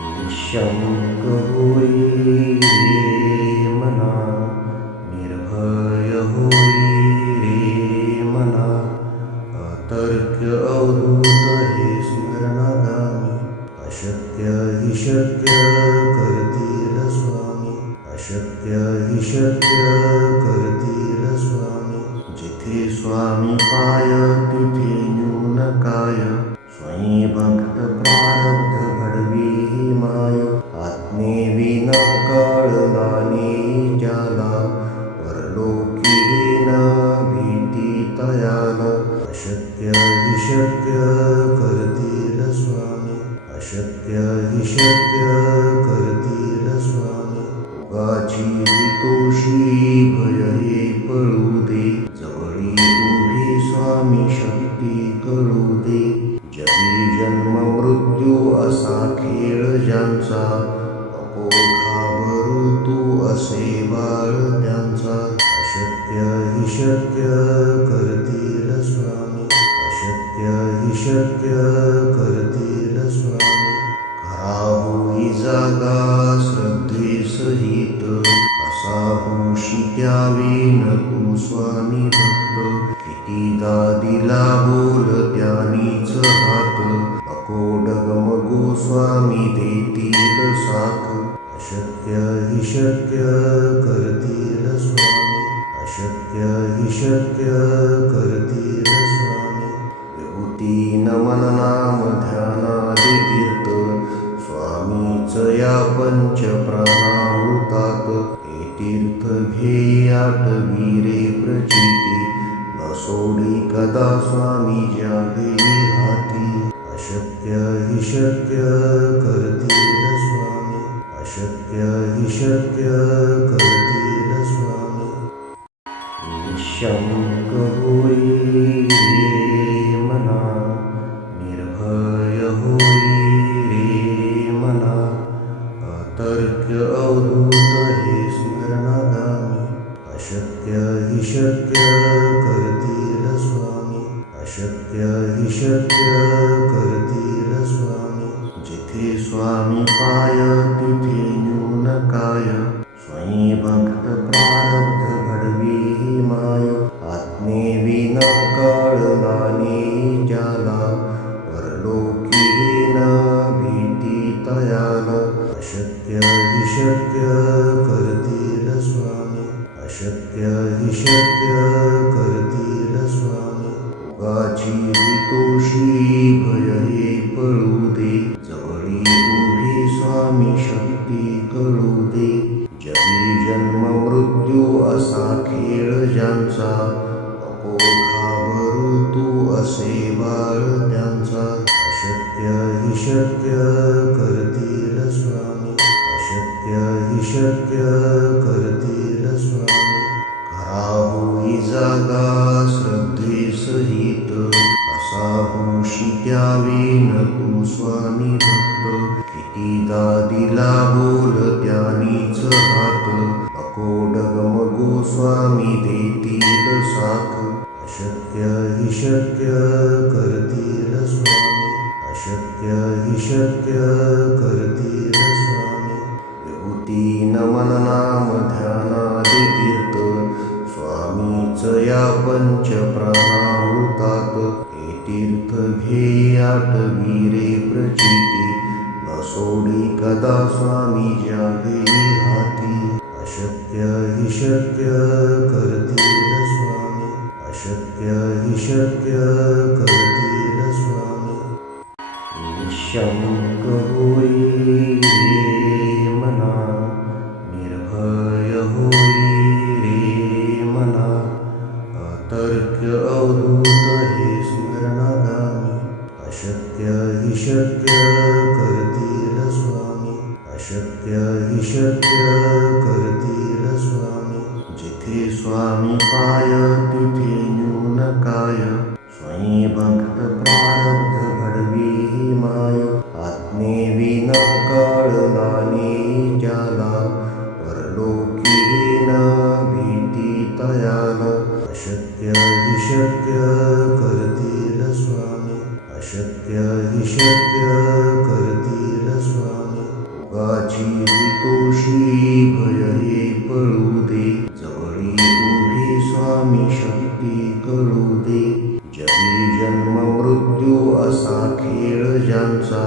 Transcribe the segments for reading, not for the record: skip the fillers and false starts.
निःशंक होई रे मना, निर्भय होई रे मना, अतर्क्य अवधूत हे स्मरणागामी, अशक्य हि शक्य करतील स्वामी, अशक्य हि शक्य करतील स्वामी. जिथे स्वामी पाय तिथे न्यून काय, स्वयं भक्त प्रारब्ध घडवी ही माय. आज्ञेविना कळलाने ज्याला, परलोकी न भीती तयाला. अशक्य हि शक्य करतील स्वामी, अशक्य हि शक्य करतील स्वामी. उगाची तोषी भय हे पळू दे, जवळी उभी स्वामी शक्ती कळू दे. जगी जन्म मृत्यू असा खेळ ज्यांचा, नको घाबरू तू असे बाळ त्यांचा. अशक्य हि शक्य करतील स्वामी, अशक्य हि शक्य करतील स्वामी. खरा होई जागा श्रद्धे सहित, असा होशी द्यावी न तू स्वामी भक्त. कितीदा दिला बोल त्यानीच हात, नको डगमगू स्वामी देतील साथ. अशक्य हि शक्य करतील स्वामी, अशक्य हि शक्य करतील स्वामी. विभूती नमन नाम ध्यानादि तीर्थ, स्वामीच या पंच प्राणामृतात. हे तीर्थ घेई आठवी रे प्रचिती, न सोडी कदा स्वामी ज्या घेई हाती. अशक्य हि शक्य करतील स्वामी, अशक्य हि शक्य करतील स्वामी. निःशंक होई रे मना, निर्भय होई रे मना, अतर्क्य अवधूत हे स्मरणागामी. अशक्य हि शक्य करतील स्वामी, अशक्य हि शक्य करतील स्वामी. जिथे स्वामी पाय तिथे न्यून काय, स्वयं भक्त प्रारब्ध घडवी ही माय. आज्ञेविना कळलाने ज्याला, परलोकी न भीती तयाला. अशक्य हि शक्य करतील स्वामी, अशक्य हि शक्य करतील स्वामी. उगाची तोषी भय हे पळू दे, जवळी उभी स्वामी शक्ती कळू दे. जगी जन्म मृत्यू असा खेळ ज्यांचा, नको घाबरू तू असे बाळ त्यांचा. अशक्य हि शक्य करतील स्वामी, अशक्य हि शक्य करतील स्वामी. खरा होई जागा श्रद्धे सहित, असा होशी द्यावी न तू स्वामी भक्त. कितीदा दिला बोल त्यानीच हात, नको डगमगू स्वामी देतील साथ. अशक्य हि शक्य करतील स्वामी, अशक्य हि शक्य करतील स्वामी. विभूती नमन नाम ध्यानादि तीर्थ, स्वामीच या पंच प्राणामृतात. हे तीर्थ घेई आठवी रे प्रचिती, न सोडी कदा स्वामी ज्या घेई हाती. अशक्य हि शक्य करतील स्वामी, अशक्य हि शक्य करतील स्वामी. निःशंक होई रे मना, निर्भय होई रे मना, अतर्क्य अवधूत हे स्मरणागामी. अशक्य हि शक्य करतील स्वामी, अशक्य हि शक्य करतील स्वामी. जिथे स्वामी पाय तिथे न्यून काय, स्वयं भक्त प्रारब्ध घडवी ही माय. आज्ञेविना कळलाने ज्याला, परलोकी न भीती तयाला. अशक्य हि शक्य करतील स्वामी, अशक्य हि शक्य करतील स्वामी. भोगाची वितोषी भय हे पळू दे, जवळी उभी स्वामी शक्ती कळू दे. जगी जन्म मृत्यू असा खेळ ज्यांचा,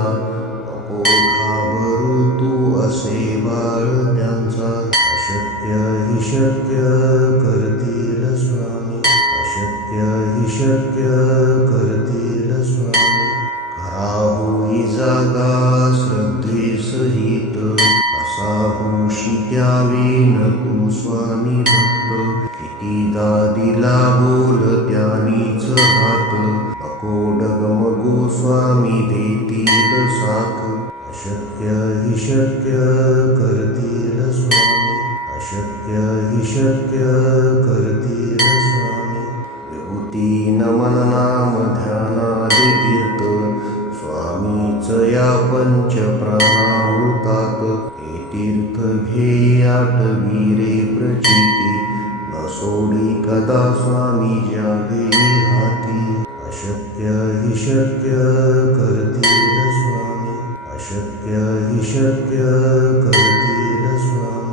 नको घाबरू तू असे बाळ त्यांचा. अशक्य हि शक्य करतील स्वामी, अशक्य हि शक्य करतील स्वामी. खरा होई जागा श्रद्धे सहित, कसा होशी त्यावेन तू स्वामी भक्त. कितीदा दिला बोल त्यानीच हात, नको डगमगू स्वामी देतील साथ. अशक्य हि शक्य करतील स्वामी, अशक्य हि शक्य करतील स्वामी. विभूती नमन नाम ध्यानादि तीर्थ, स्वामीच या पंच प्राणामृतात. हे तीर्थ घेई आठवी रे प्रचिती, न सोडी कदा स्वामी ज्या घेई हाती. अशक्य हि शक्य करतील स्वामी, अशक्य हि शक्य करतील स्वामी.